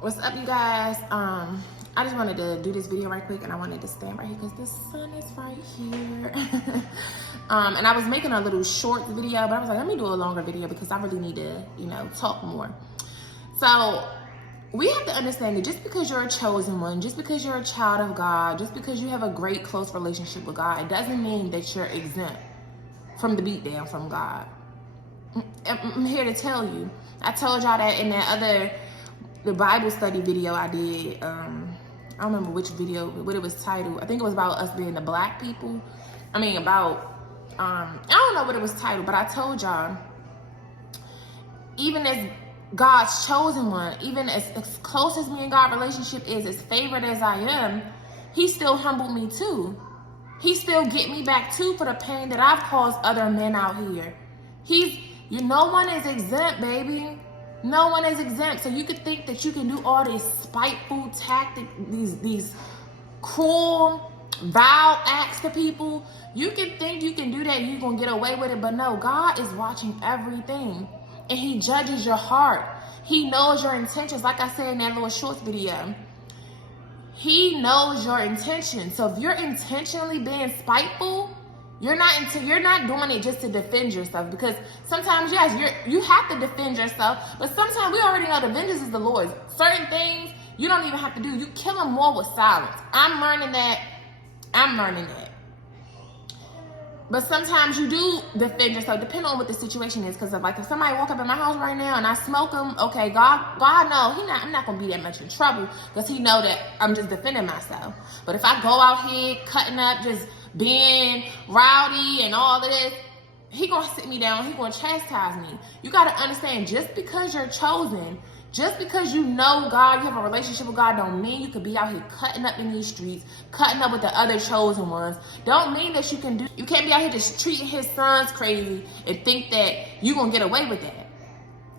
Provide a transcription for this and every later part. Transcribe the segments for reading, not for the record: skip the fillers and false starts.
What's up, you guys? I just wanted to do this video right quick, and I wanted to stand right here because the sun is right here. And I was making a little short video, but I was like, let me do a longer video because I really need to, talk more. So we have to understand that just because you're a chosen one, just because you're a child of God, just because you have a great close relationship with God, it doesn't mean that you're exempt from the beatdown from God. I'm here to tell you. I told y'all that in the Bible study video I did. I don't remember which video, what it was titled. I think it was about us being the black people. I don't know what it was titled, but I told y'all, even as God's chosen one, even as close as me and God relationship is, as favored as I am, he still humbled me too. He still get me back too for the pain that I've caused other men out here. No one is exempt, baby. No one is exempt. So you could think that you can do all this spiteful tactic, these cruel, vile acts to people. You can think you can do that and you're going to get away with it. But no, God is watching everything. And he judges your heart. He knows your intentions. Like I said in that little shorts video, he knows your intentions. So if you're intentionally being spiteful, you're not doing it just to defend yourself, because sometimes, yes, you have to defend yourself, but sometimes we already know the vengeance is the Lord's. Certain things you don't even have to do. You kill them more with silence. I'm learning that. But sometimes you do defend yourself, depending on what the situation is. Because if somebody walk up in my house right now and I smoke them, okay, God know I'm not gonna be that much in trouble, because he know that I'm just defending myself. But if I go out here cutting up, just being rowdy and all of this, he gonna sit me down, he gonna chastise me. You gotta understand, just because you're chosen, just because you know God, you have a relationship with God, don't mean you could be out here cutting up in these streets, cutting up with the other chosen ones. Don't mean that you can't be out here just treating his sons crazy and think that you gonna get away with that.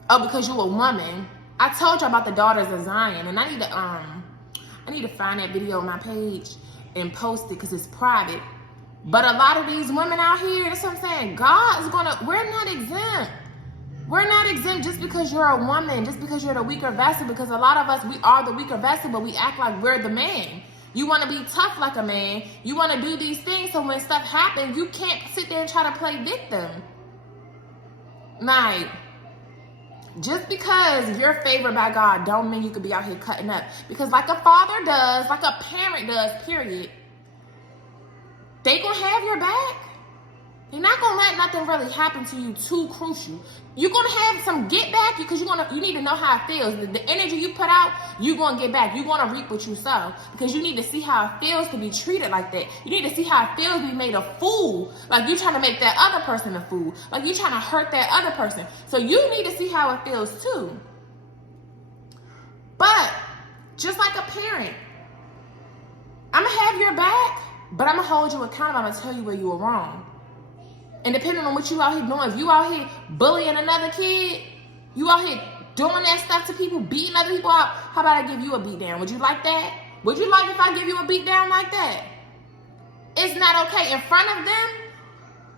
Oh, because you're a woman. I told you about the daughters of Zion, and I need to find that video on my page and post it because it's private. But a lot of these women out here, that's what I'm saying, we're not exempt. We're not exempt just because you're a woman, just because you're the weaker vessel, because a lot of us, we are the weaker vessel, but we act like we're the man. You want to be tough like a man. You want to do these things, so when stuff happens, you can't sit there and try to play victim. Like, just because you're favored by God don't mean you could be out here cutting up. Because like a father does, like a parent does, period, they gonna have your back. You're not gonna let nothing really happen to you too crucial. You're gonna have some get back, because you need to know how it feels. The energy you put out, you're gonna get back. You're gonna reap what you sow, because you need to see how it feels to be treated like that. You need to see how it feels to be made a fool. Like you're trying to make that other person a fool. Like you're trying to hurt that other person. So you need to see how it feels too. But just like a parent, I'm gonna have your back, but I'm gonna hold you accountable. I'm gonna tell you where you were wrong. And depending on what you out here doing, if you out here bullying another kid, you out here doing that stuff to people, beating other people out, how about I give you a beat down? Would you like that? Would you like if I give you a beat down like that? It's not okay. In front of them,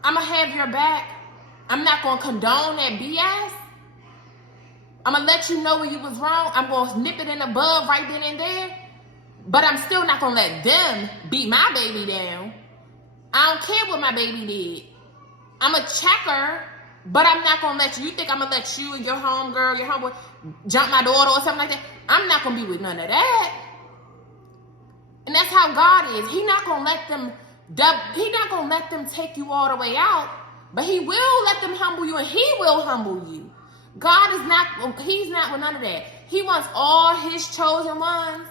I'm going to have your back. I'm not going to condone that BS. I'm going to let you know where you was wrong. I'm going to nip it in the bud right then and there. But I'm still not going to let them beat my baby down. I don't care what my baby did. I'm a checker, but I'm not going to let you. You think I'm going to let you and your homegirl, your homeboy, jump my daughter or something like that? I'm not going to be with none of that. And that's how God is. He's not going to let them take you all the way out, but he will let them humble you, and he will humble you. God is not, he's not with none of that. He wants all his chosen ones,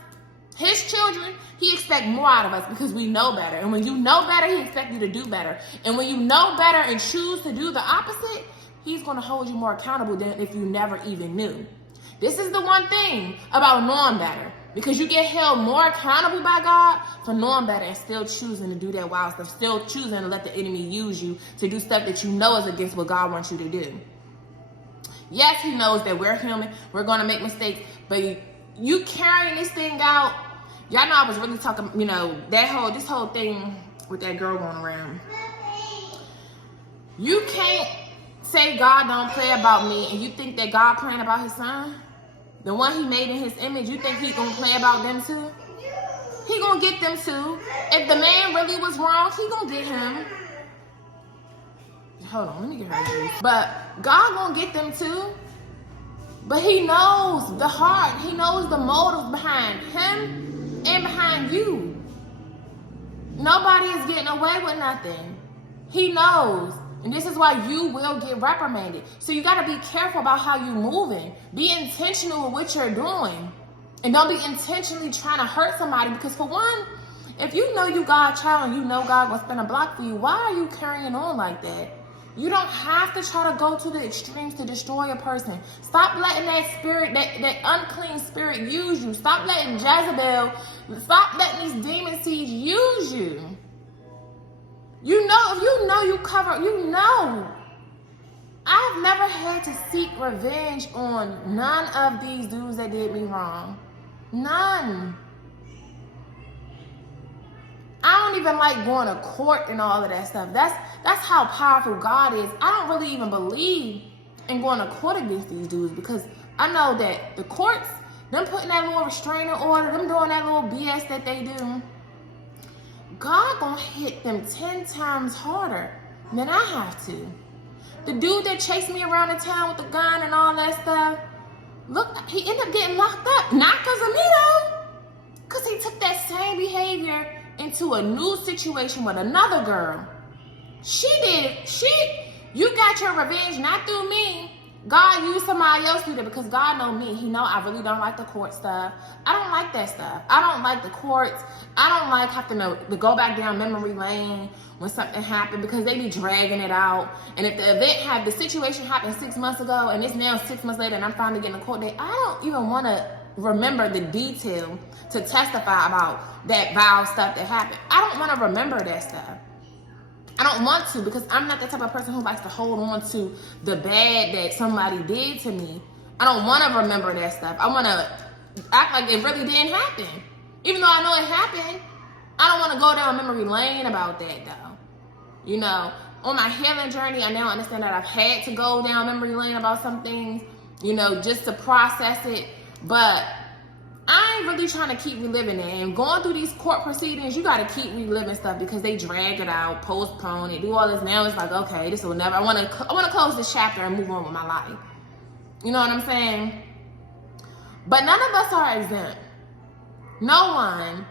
his children. He expects more out of us because we know better. And when you know better, he expects you to do better. And when you know better and choose to do the opposite, he's going to hold you more accountable than if you never even knew. This is the one thing about knowing better, because you get held more accountable by God for knowing better and still choosing to do that wild stuff, still choosing to let the enemy use you to do stuff that you know is against what God wants you to do. Yes, he knows that we're human. We're going to make mistakes, but you carrying this thing out. Y'all know I was really talking, this whole thing with that girl going around. You can't say God don't play about me and you think that God praying about his son. the one he made in his image, you think he gonna play about them too? He gonna get them too. If the man really was wrong, he gonna get him. Hold on, let me get her juice. But God gonna get them too. But he knows the heart. He knows the motives behind him and behind you. Nobody is getting away with nothing. He knows. And this is why you will get reprimanded. So you got to be careful about how you're moving. Be intentional with what you're doing. And don't be intentionally trying to hurt somebody. Because for one, if you know you God's child and you know God will spin a block for you, why are you carrying on like that? You don't have to try to go to the extremes to destroy a person. Stop letting that spirit, that unclean spirit use you. Stop letting Jezebel, stop letting these demon seeds use you. You know, if you know you cover, you know. I've never had to seek revenge on none of these dudes that did me wrong. None. I don't even like going to court and all of that stuff. That's how powerful God is. I don't really even believe in going to court against these dudes because I know that the courts, them putting that little restraining order, them doing that little BS that they do, God gonna hit them 10 times harder than I have to. The dude that chased me around the town with the gun and all that stuff, look, he ended up getting locked up. Not because of me though, because he took that same behavior into a new situation with another girl. You got your revenge not through me. God used somebody else to do that because God know me. He know I really don't like the court stuff. I don't like that stuff. I don't like the courts. I don't like having to go back down memory lane when something happened because they be dragging it out. And if the situation happened 6 months ago and it's now 6 months later and I'm finally getting a court date, I don't even want to remember the detail to testify about that vile stuff that happened. I don't want to remember that stuff. I don't want to because I'm not the type of person who likes to hold on to the bad that somebody did to me. I don't want to remember that stuff. I want to act like it really didn't happen. Even though I know it happened, I don't want to go down memory lane about that though. You know, on my healing journey, I now understand that I've had to go down memory lane about some things, you know, just to process it. But I ain't really trying to keep reliving it. And going through these court proceedings, you got to keep reliving stuff because they drag it out, postpone it, do all this. Now it's like, okay, this will never, I want to close this chapter and move on with my life. You know what I'm saying? But none of us are exempt. No one.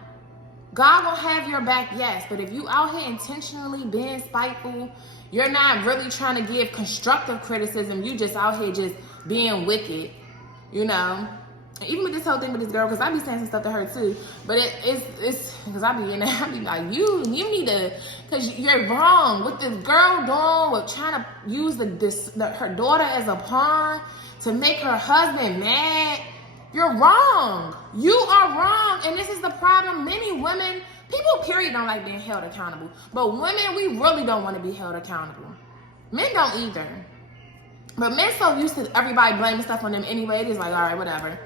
God will have your back, yes. But if you out here intentionally being spiteful, you're not really trying to give constructive criticism. You just out here just being wicked, you know? Even with this whole thing with this girl, because I be saying some stuff to her too, but it's because I be in there, I be like, you need to, because you're wrong. What this girl doing with trying to use her daughter as a pawn to make her husband mad, you're wrong. You are wrong, and this is the problem. Many women, people period don't like being held accountable, but women, we really don't want to be held accountable. Men don't either, but men so used to everybody blaming stuff on them anyway, it is like, all right, whatever.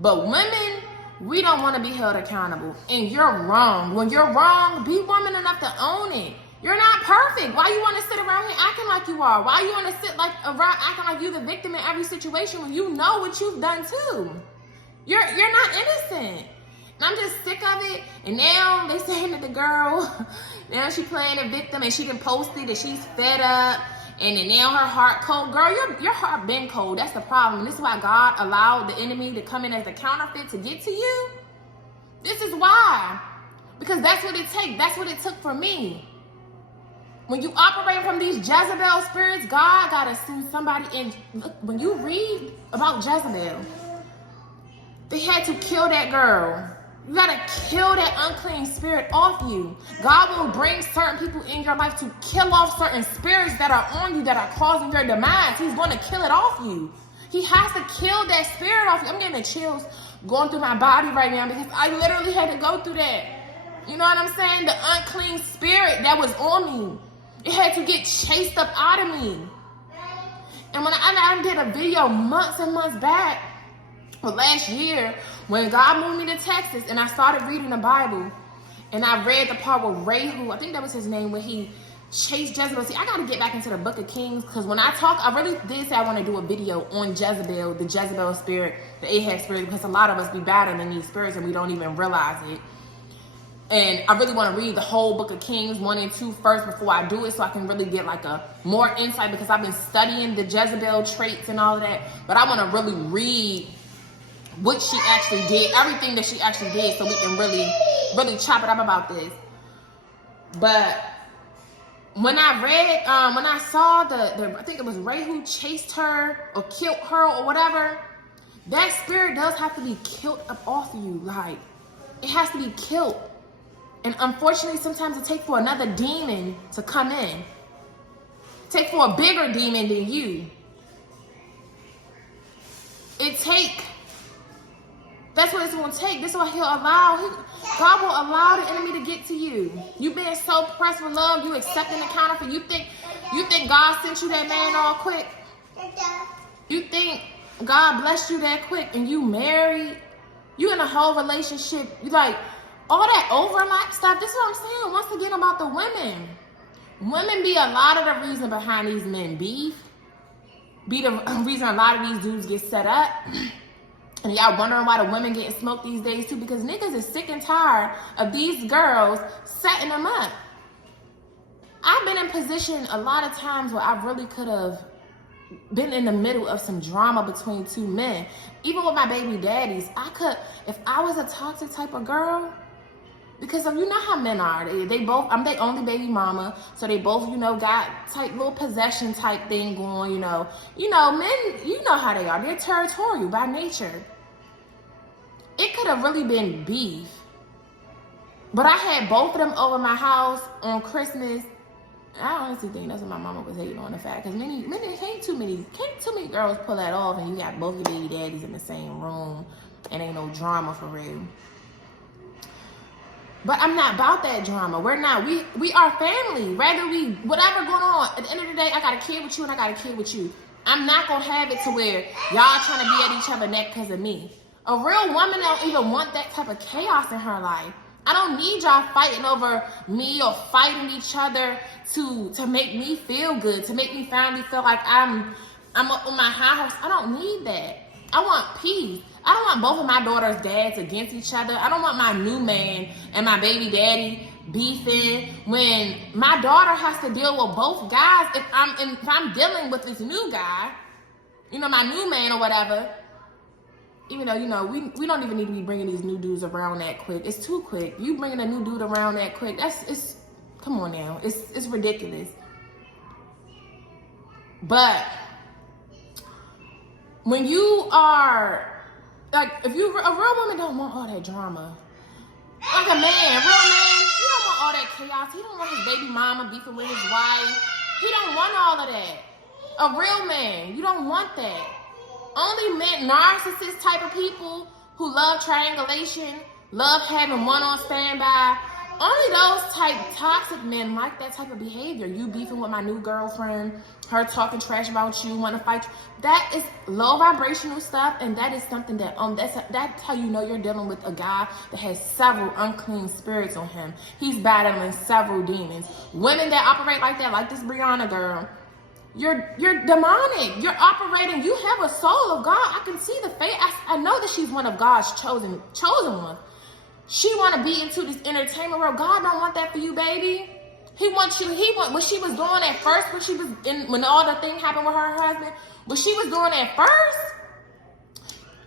But women, we don't want to be held accountable. And you're wrong. When you're wrong, be woman enough to own it. You're not perfect. Why you want to sit around here acting like you are? Why you want to sit around acting like you're the victim in every situation when you know what you've done too? You're not innocent. And I'm just sick of it. And now they saying that the girl, now she playing a victim and she done posted that she's fed up. And then now her heart cold. Girl, your heart been cold. That's the problem. And this is why God allowed the enemy to come in as the counterfeit to get to you. This is why. Because that's what it takes. That's what it took for me. When you operate from these Jezebel spirits, God got to send somebody in. Look, when you read about Jezebel, they had to kill that girl. You got to kill that unclean spirit off you. God will bring certain people in your life to kill off certain spirits that are on you that are causing your demise. He's going to kill it off you. He has to kill that spirit off you. I'm getting the chills going through my body right now because I literally had to go through that. You know what I'm saying? The unclean spirit that was on me. It had to get chased up out of me. And when I did a video months and months back, last year, when God moved me to Texas and I started reading the Bible, and I read the part with Rahu, I think that was his name, where he chase Jezebel. See, I got to get back into the Book of Kings, because when I talk, I really did say I want to do a video on Jezebel, the Jezebel spirit, the Ahab spirit, because a lot of us be battling these spirits and we don't even realize it. And I really want to read the whole Book of Kings 1 and 2 first before I do it, so I can really get like a more insight, because I've been studying the Jezebel traits and all of that. But I want to really read what she actually did, everything that she actually did, so we can really chop it up about this. But when I read, when I saw I think it was Ray who chased her or killed her or whatever, that spirit does have to be killed up off of you. Like, it has to be killed. And unfortunately, sometimes it takes for another demon to come in. It takes for a bigger demon than you. That's what it's going to take. This is what he'll allow. God will allow the enemy to get to you. You being so pressed with love, you accepting the counterfeit. You think God sent you that man all quick? You think God blessed you that quick and you married? You in a whole relationship. You like, all that overlap stuff. This is what I'm saying once again about the women. Women be a lot of the reason behind these men beef. Be the reason a lot of these dudes get set up. And y'all wondering why the women getting smoked these days too, because niggas is sick and tired of these girls setting them up. I've been in position a lot of times where I really could have been in the middle of some drama between two men. Even with my baby daddies, if I was a toxic type of girl, because you know how men are. They both, I'm their only baby mama, so they both, got type little possession type thing going, men, you know how they are. They're territorial by nature. It could have really been beef. But I had both of them over my house on Christmas. I honestly think that's what my mama was hating on the fact, because can't too many girls pull that off, and you got both your baby daddies in the same room and ain't no drama for real. But I'm not about that drama. We're not. We are family. Whatever going on, at the end of the day, I got a kid with you and I got a kid with you. I'm not going to have it to where y'all trying to be at each other's neck because of me. A real woman don't even want that type of chaos in her life. I don't need y'all fighting over me or fighting each other to make me feel good, to make me finally feel like I'm up on my high horse. I don't need that. I want peace. I don't want both of my daughter's dads against each other. I don't want my new man and my baby daddy beefing when my daughter has to deal with both guys. If I'm dealing with this new guy, my new man or whatever, even though, we don't even need to be bringing these new dudes around that quick. It's too quick. You bringing a new dude around that quick, come on now. It's ridiculous. But when you are, like, a real woman don't want all that drama. Like a man, he don't want all that chaos. He don't want his baby mama beefing with his wife. He don't want all of that. A real man, you don't want that. Only men, narcissist type of people who love triangulation, love having one on standby. Only those type toxic men like that type of behavior. You beefing with my new girlfriend, her talking trash about you, want to fight you. That is low vibrational stuff, and that is something that that's how you know you're dealing with a guy that has several unclean spirits on him. He's battling several demons. Women that operate like that, like this Brianna girl, you're demonic. You're operating. You have a soul of God. I can see the face. I know that she's one of God's chosen ones. She want to be into this entertainment world. God don't want that for you, baby. He wants you. What she was doing at first, when all the thing happened with her husband, what she was doing at first,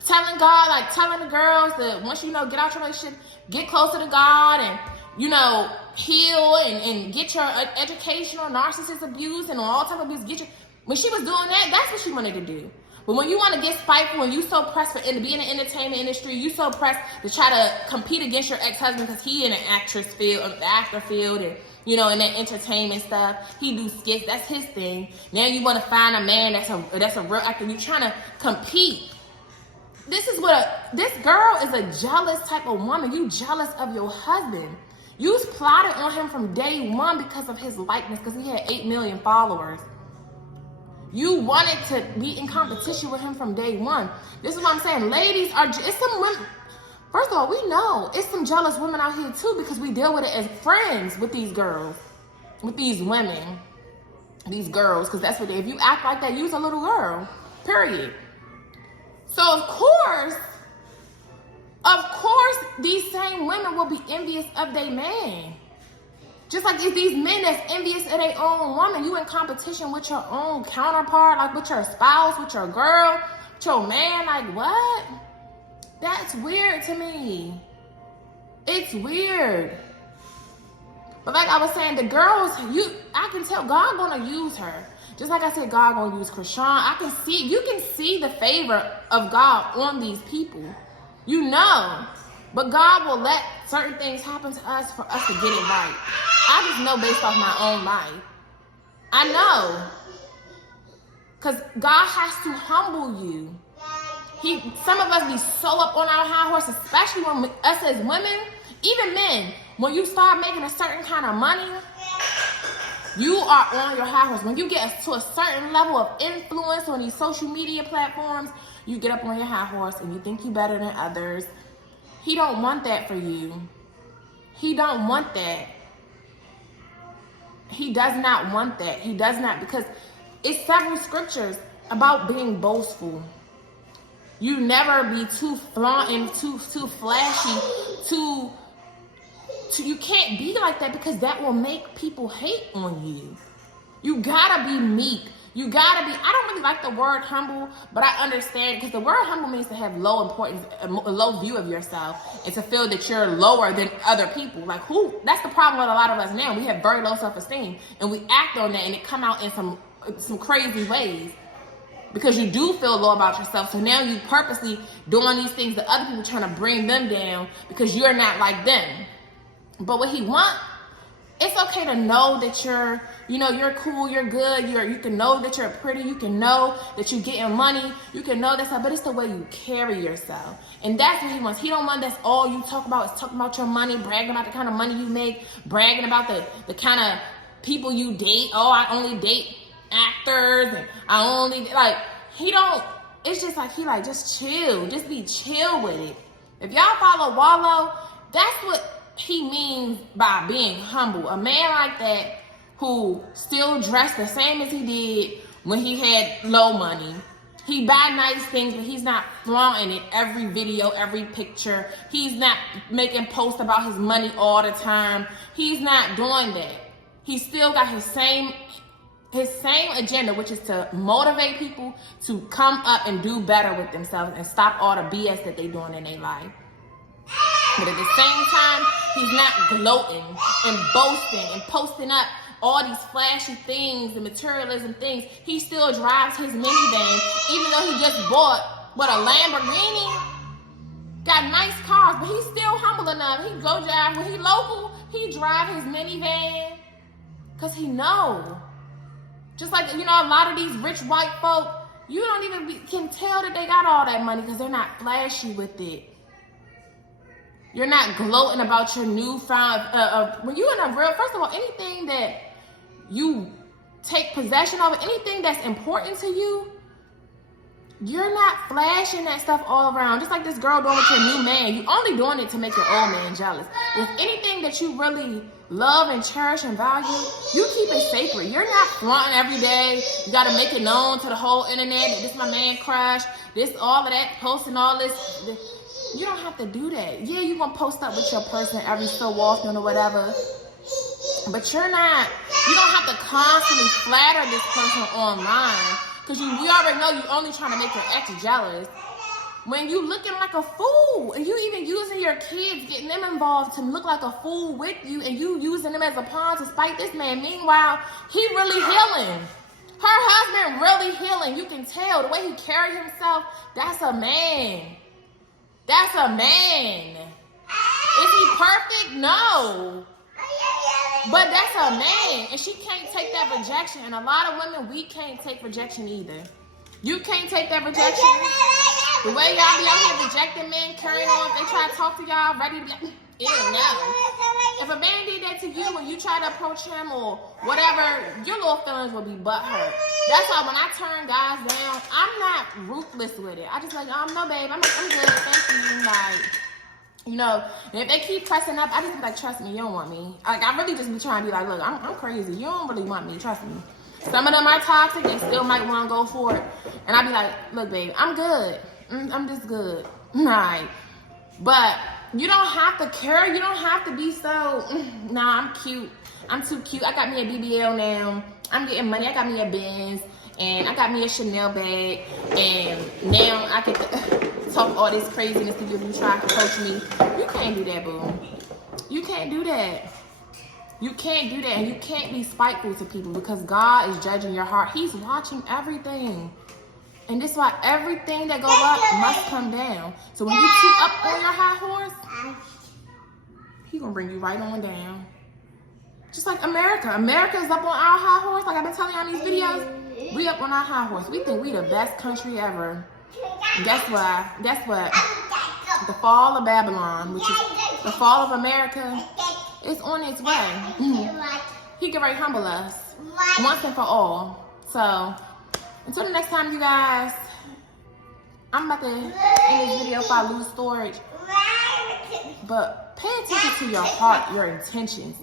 telling God, like telling the girls that once get out your relationship, get closer to God, and heal and get your educational narcissist abuse and all type of abuse. When she was doing that, that's what she wanted to do. But when you want to get spiteful and you so pressed to be in the entertainment industry, you so pressed to try to compete against your ex-husband because he in the actor field, and in that entertainment stuff, he do skits. That's his thing. Now you want to find a man that's a real actor. You trying to compete. This girl is a jealous type of woman. You jealous of your husband. You plotted on him from day one because of his likeness, because he had 8 million followers. You wanted to be in competition with him from day one. This is what I'm saying. Ladies it's some women. First of all, we know it's some jealous women out here too, because we deal with it as friends with these girls. with these women, these girls, because that's what if you act like that, you's a little girl, period. So of course, these same women will be envious of their man. Just like if these men that's envious of their own woman, you in competition with your own counterpart, like with your spouse, with your girl, with your man, like what? That's weird to me. It's weird. But like I was saying, the girls, I can tell God gonna use her. Just like I said, God gonna use Krishan. You can see the favor of God on these people. You know. But God will let certain things happen to us for us to get it right. I just know based off my own life. I know. Because God has to humble you. Some of us be so up on our high horse, especially when us as women, even men, when you start making a certain kind of money, you are on your high horse. When you get to a certain level of influence on these social media platforms, you get up on your high horse and you think you're better than others. He don't want that for you. He don't want that. He does not want that. He does not, because it's several scriptures about being boastful. You never be too flaunting, too flashy, you can't be like that, because that will make people hate on you. You gotta be meek. I don't really like the word humble, but I understand, because the word humble means to have low importance, a low view of yourself, and to feel that you're lower than other people. Like that's the problem with a lot of us now. We have very low self-esteem, and we act on that, and it come out in some crazy ways. Because you do feel low about yourself. So now you purposely doing these things that other people trying to bring them down because you're not like them. But what he wants, it's okay to know that you're cool, you're good, you can know that you're pretty, you can know that you're getting money, you can know that stuff, but it's the way you carry yourself. And that's what he wants. He don't want that's all you talk about is talking about your money, bragging about the kind of money you make, bragging about the kind of people you date. Oh, I only date actors, and I only it's just like just chill, just be chill with it. If y'all follow Wallow, that's what he means by being humble. A man like that who still dressed the same as he did when he had low money. He buy nice things, but he's not flaunting it every video, every picture. He's not making posts about his money all the time. He's not doing that. He still got his same agenda, which is to motivate people to come up and do better with themselves and stop all the BS that they're doing in their life. But at the same time, he's not gloating and boasting and posting up all these flashy things and materialism things. He still drives his minivan, even though he just bought, a Lamborghini? Got nice cars, but he's still humble enough. He go drive, when he local, he drive his minivan because he know. Just like, a lot of these rich white folk, you don't even can tell that they got all that money because they're not flashy with it. You're not gloating about your newfound, when you're in a real, first of all, anything that you take possession of, anything that's important to you, you're not flashing that stuff all around. Just like this girl doing with your new man. You only doing it to make your old man jealous. If anything that you really love and cherish and value, you keep it sacred. You're not flaunting every day. You got to make it known to the whole internet that this my man crush, this, all of that, posting all this. You don't have to do that. Yeah, you're going to post up with your person every so often or whatever. But you don't have to constantly flatter this person online. Because we already know you're only trying to make your ex jealous. When you looking like a fool, and you even using your kids, getting them involved to look like a fool with you, and you using them as a pawn to spite this man. Meanwhile, he really healing. Her husband really healing. You can tell the way he carry himself. That's a man. That's a man. Is he perfect? No. But that's a man, and she can't take that rejection. And a lot of women, we can't take rejection either. You can't take that rejection. The way y'all be out here rejecting men, carrying on, if they try to talk to y'all, ready to be, ew, no. If a man did that to you when you try to approach him or whatever, your little feelings will be butthurt. That's why when I turn guys down, I'm not ruthless with it. I just like, no, babe, I'm good, thank you. Like, You know, and if they keep pressing up, I just be like, trust me, you don't want me. Like, I really just be trying to be like, look, I'm crazy. You don't really want me, trust me. Some of them are toxic, they still might want to go for it. And I be like, look, babe, I'm good. I'm just good. Right. But you don't have to care. You don't have to be so, nah, I'm cute. I'm too cute. I got me a BBL now. I'm getting money. I got me a Benz. And I got me a Chanel bag. And now I can talk all this craziness to you if you try to coach me. You can't do that, boo. You can't do that. You can't do that. And you can't be spiteful to people because God is judging your heart. He's watching everything. And this is why everything that goes up must come down. So when you too up on your high horse, He's going to bring you right on down. Just like America. America is up on our high horse. Like I've been telling you on these videos. We up on our high horse. We think we the best country ever. And guess what? The fall of Babylon, which is the fall of America, is on its way. He can humble us once and for all. So, until the next time, you guys, I'm about to end this video if I lose storage. But pay attention to your heart, your intentions.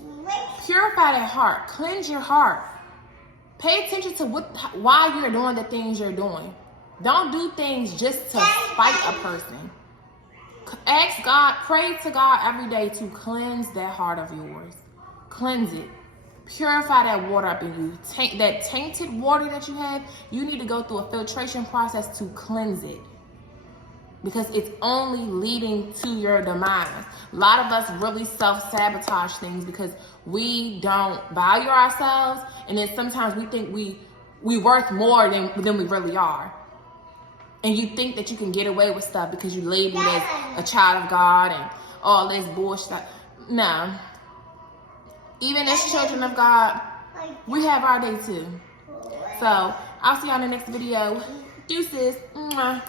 Purify that heart. Cleanse your heart. Pay attention to why you're doing the things you're doing. Don't do things just to spite a person. Ask God, pray to God every day to cleanse that heart of yours. Cleanse it. Purify that water up in you. That tainted water that you have, you need to go through a filtration process to cleanse it. Because it's only leading to your demise. A lot of us really self-sabotage things because we don't value ourselves. And then sometimes we think we worth more than we really are. And you think that you can get away with stuff because you labeled as a child of God and all this bullshit. No. Even as children of God, we have our day too. So, I'll see y'all in the next video. Deuces. Mwah.